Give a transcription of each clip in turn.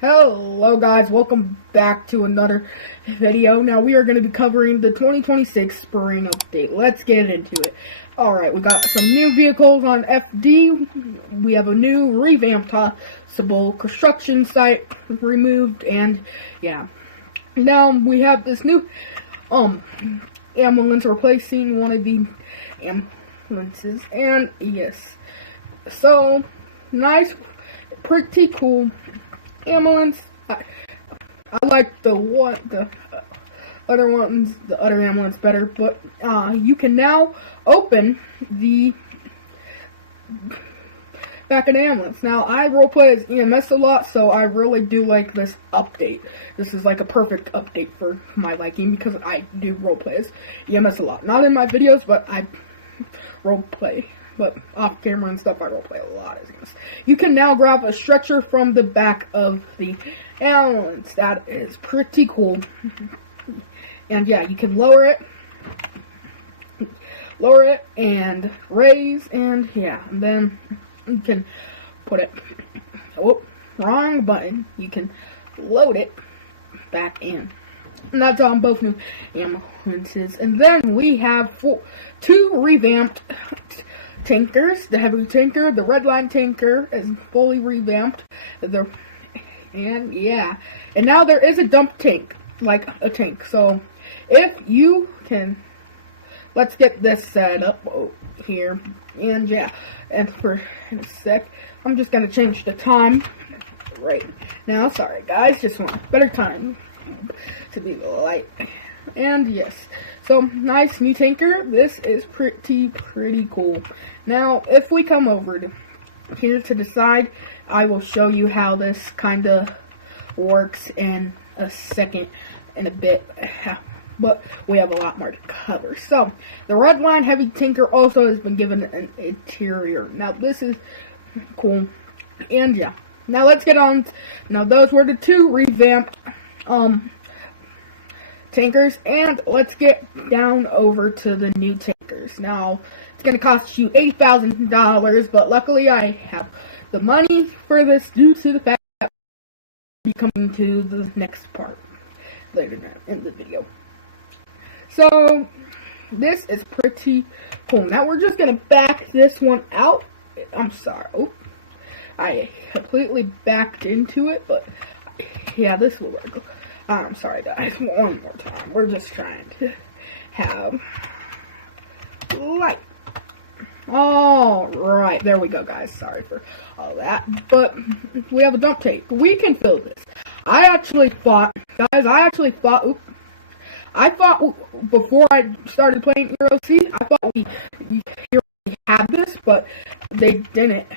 Hello guys, welcome back to another video. Now we are going to be covering the 2026 spring update. Let's get into it. Alright, we got some new vehicles on FD. We have a new revamped possible construction site removed, and yeah. Now we have this new ambulance replacing one of the ambulances, and yes. So nice, pretty cool ambulance. I like the other ambulance better, but you can now open the back of the ambulance. Now I roleplay as EMS a lot, so I really do like this update. This is like a perfect update for my liking because I do roleplay as EMS a lot. Not in my videos, but I roleplay. But off camera and stuff, I roleplay a lot as EMS. You can now grab a stretcher from the back of the ambulance. That is pretty cool. And yeah, you can lower it and raise, and yeah, and then you can put it, oh, wrong button, you can load it back in. And that's on both new ambulances. And then we have two revamped tankers. The heavy tanker, the red line tanker, is fully revamped. And yeah, and now there is a dump tank, like a tank. So if you can, let's get this set up here. And yeah, and for a sec, I'm just gonna change the time right now. Sorry guys, just want a better time to be light. And yes, so nice new tanker. This is pretty cool. Now, if we come over to here to the side, I will show you how this kind of works in a second, in a bit. But we have a lot more to cover. So, the red line heavy tanker also has been given an interior. Now, this is cool. And yeah, now let's get on. Now, those were the two revamped tankers, and let's get down over to the new tankers. Now, it's going to cost you $8,000, but luckily I have the money for this due to the fact that I'll be coming to the next part later in the video. So, this is pretty cool. Now, we're just going to back this one out. I'm sorry. Oh, I completely backed into it, but yeah, this will work. I'm sorry guys, one more time. We're just trying to have light. Alright, there we go guys. Sorry for all that. But we have a dump tank. We can fill this. I actually thought before I started playing ERLC, I thought we had this, but they didn't.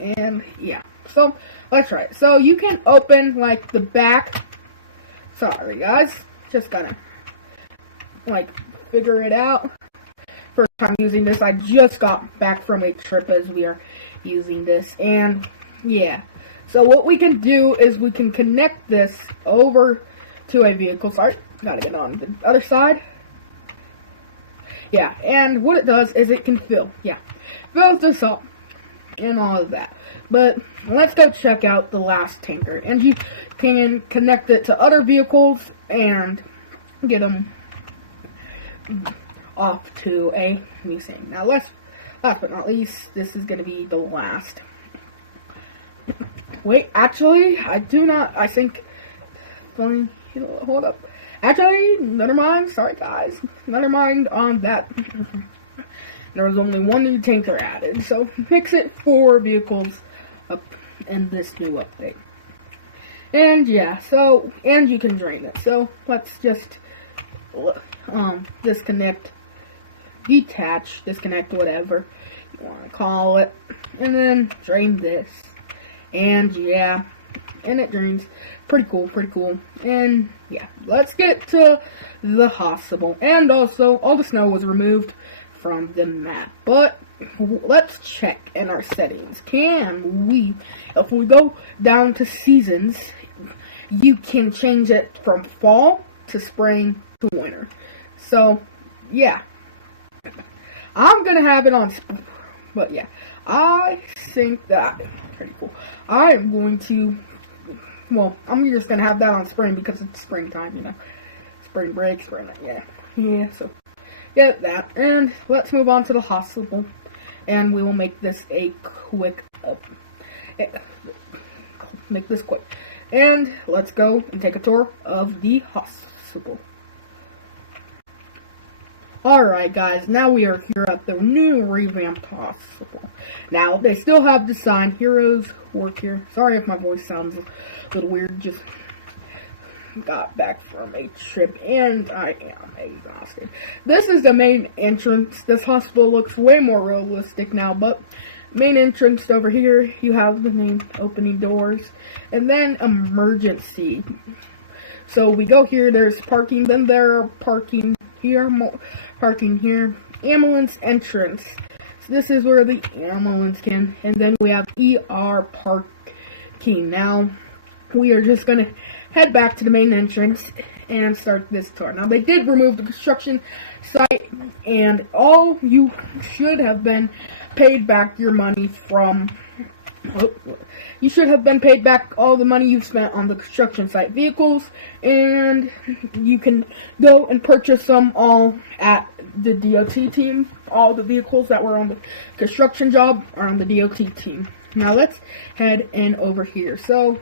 And yeah, so let's try it. So you can open like the back. Sorry guys, just gotta like figure it out. First time using this. I just got back from a trip as we are using this, and yeah. So what we can do is we can connect this over to a vehicle. Sorry, gotta get on the other side. Yeah, and what it does is it can fill. Yeah, fills this up and all of that. But let's go check out the last tanker, and you can connect it to other vehicles and get them off to a new thing. Now, last but not least, this is going to be the last. Wait, actually, I do not. I think. Hold up. Actually, never mind. Sorry, guys. Never mind on that. There was only one new tanker added, so fix it 4 vehicles up in this new update. And yeah, so, and you can drain it. So let's just disconnect, detach, disconnect, whatever you want to call it, and then drain this. And yeah, and it drains. Pretty cool. And yeah, let's get to the hospital. And also, all the snow was removed from the map, but let's check in our settings. Can we, if we go down to seasons, you can change it from fall to spring to winter. So yeah, I'm gonna have it on, but yeah, I think that pretty cool. I am going to well, I'm just gonna have that on spring because it's springtime, you know. Spring break, spring, yeah, so, get that. And let's move on to the hospital. And we will make this a quick, make this quick. And let's go and take a tour of the hospital. Alright guys, now we are here at the new revamped hospital. Now, they still have the sign, heroes work here. Sorry if my voice sounds a little weird, just got back from a trip and I am exhausted. This is the main entrance. This hospital looks way more realistic now, but main entrance over here, you have the name, opening doors, and then emergency. So we go here, there's parking, then there are parking here, parking here, ambulance entrance. So this is where the ambulance can, and then we have ER parking. Now, we are just gonna head back to the main entrance and start this tour. Now, they did remove the construction site, and all you should have been paid back your money from, you should have been paid back all the money you've spent on the construction site vehicles, and you can go and purchase them all at the DOT team. All the vehicles that were on the construction job are on the DOT team. Now, let's head in over here. So,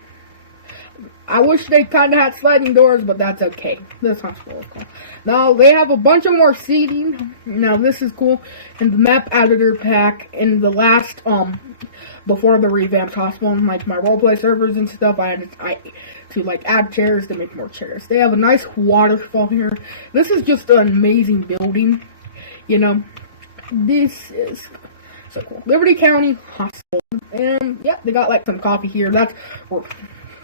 I wish they kind of had sliding doors, but that's okay. This hospital is cool. Now, they have a bunch of more seating. Now, this is cool. In the map editor pack, in the last, before the revamped hospital, like my roleplay servers and stuff, I had to like, add chairs to make more chairs. They have a nice waterfall here. This is just an amazing building. You know, this is so cool. Liberty County Hospital. And, yeah, they got, like, some coffee here. That's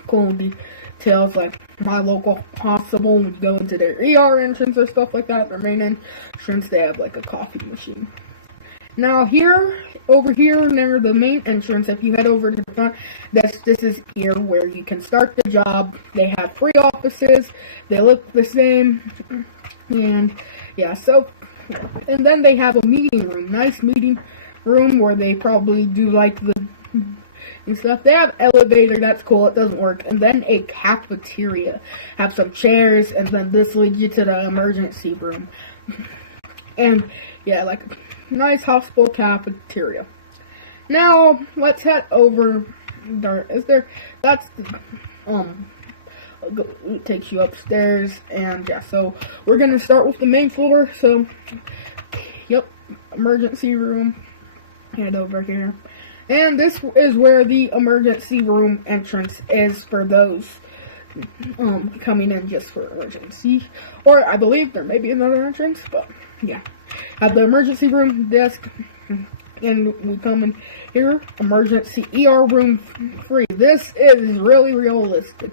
cool details, like my local hospital, when you go into their ER entrance or stuff like that, their main entrance, they have like a coffee machine. Now here, over here near the main entrance, if you head over to the front, this is here where you can start the job. They have 3 offices, they look the same, and yeah, so, and then they have a meeting room, nice meeting room where they probably do like the and stuff. They have elevator, that's cool, it doesn't work. And then a cafeteria. Have some chairs, and then this leads you to the emergency room. And, yeah, like, nice hospital cafeteria. Now, let's head over there. That's, it takes you upstairs, and, yeah, so, we're gonna start with the main floor, so, yep, emergency room. Head over here. And this is where the emergency room entrance is for those coming in just for emergency. Or I believe there may be another entrance, but yeah. At the emergency room desk, and we come in here, emergency ER room free. This is really realistic.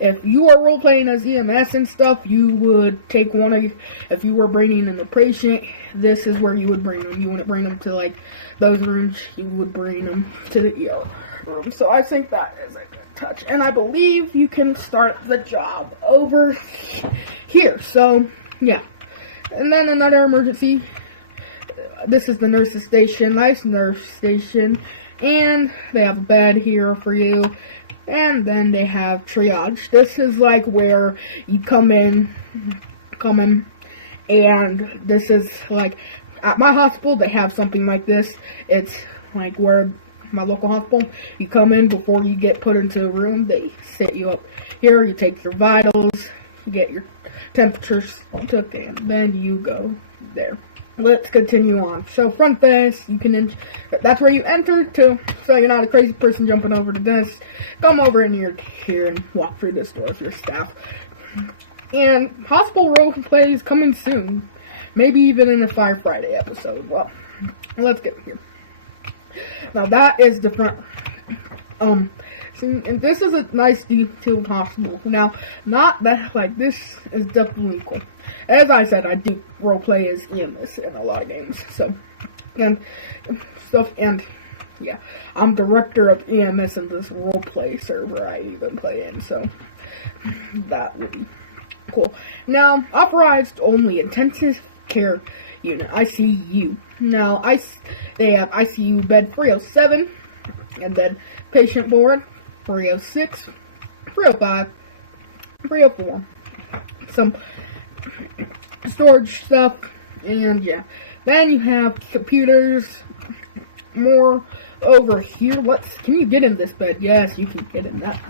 If you are role playing as EMS and stuff, you would take one of, if you were bringing in a patient, this is where you would bring them. You wouldn't bring them to like those rooms, you would bring them to the ER room. So I think that is a good touch. And I believe you can start the job over here. So, yeah. And then another emergency. This is the nurse's station. Nice nurse station. And they have a bed here for you. And then they have triage. This is like where you come in, and this is like, at my hospital, they have something like this. It's like where my local hospital, you come in before you get put into a room, they set you up here, you take your vitals, you get your temperatures took, and then you go there. Let's continue on. So front desk, you can that's where you enter to, so you're not a crazy person jumping over the desk. Come over in here and walk through this door if you're staff. And hospital role play is coming soon. Maybe even in a Fire Friday episode. Well, let's get here. Now that is the front. And this is a nice detailed hospital. Now, not that, like, this is definitely cool. As I said, I do roleplay as EMS in a lot of games, so, and stuff, and, yeah, I'm director of EMS in this roleplay server I even play in, so, that would be cool. Now, authorized only intensive care unit, ICU. Now, they have ICU bed 307, and then patient board 306, 305, 304. Some storage stuff, and yeah. Then you have computers. More over here. Can you get in this bed? Yes, you can get in that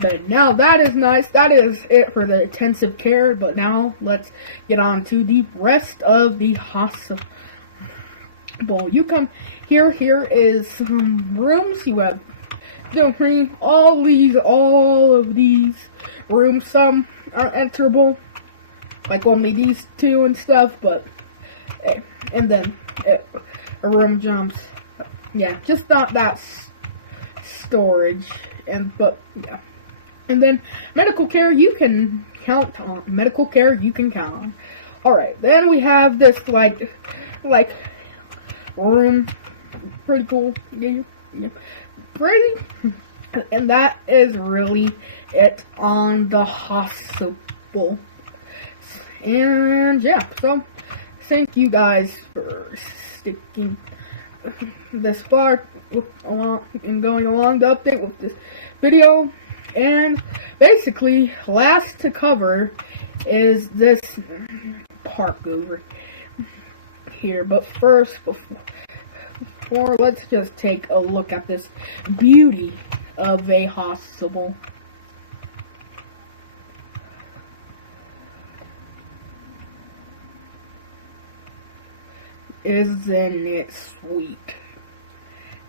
bed. Now that is nice. That is it for the intensive care. But now let's get on to the rest of the hospital. You come here. Here is some rooms. You have all of these rooms. Some are enterable, like only these two and stuff. But and then a room jumps. Yeah, just not that storage, but yeah. And then medical care you can count on. Medical care you can count on. Alright, then we have this like room. Pretty cool. Yeah. Pretty. And that is really it on the hospital. And yeah, so thank you guys for sticking this far and going along the update with this video. And basically, last to cover is this park over here. But first, before let's just take a look at this beauty of a hospital. Isn't it sweet?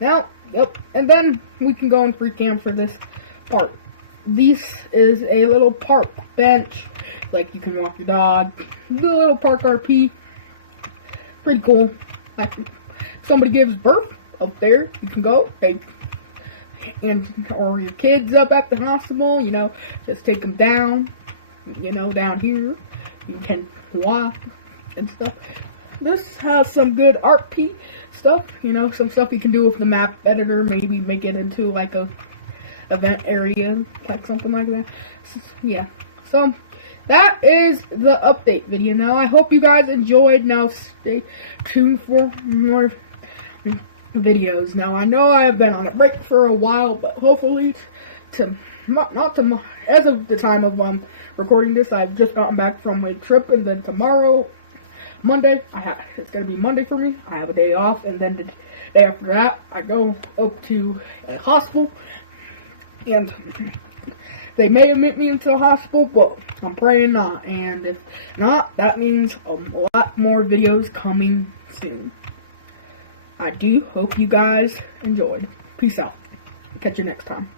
Now, yep, and then we can go in free cam for this part. This is a little park bench, like you can walk your dog. The little park RP, pretty cool. Like if somebody gives birth up there, you can go, or your kids up at the hospital, just take them down, down here. You can walk and stuff. This has some good RP stuff, some stuff you can do with the map editor, maybe make it into like a event area, like something like that. Yeah, so that is the update video. Now, I hope you guys enjoyed. Now, stay tuned for more videos. Now, I know I have been on a break for a while, but hopefully, as of the time of recording this, I've just gotten back from a trip, and then tomorrow, Monday, it's going to be Monday for me. I have a day off, and then the day after that, I go up to a hospital, and they may admit me into the hospital, but I'm praying not, and if not, that means a lot more videos coming soon. I do hope you guys enjoyed. Peace out. Catch you next time.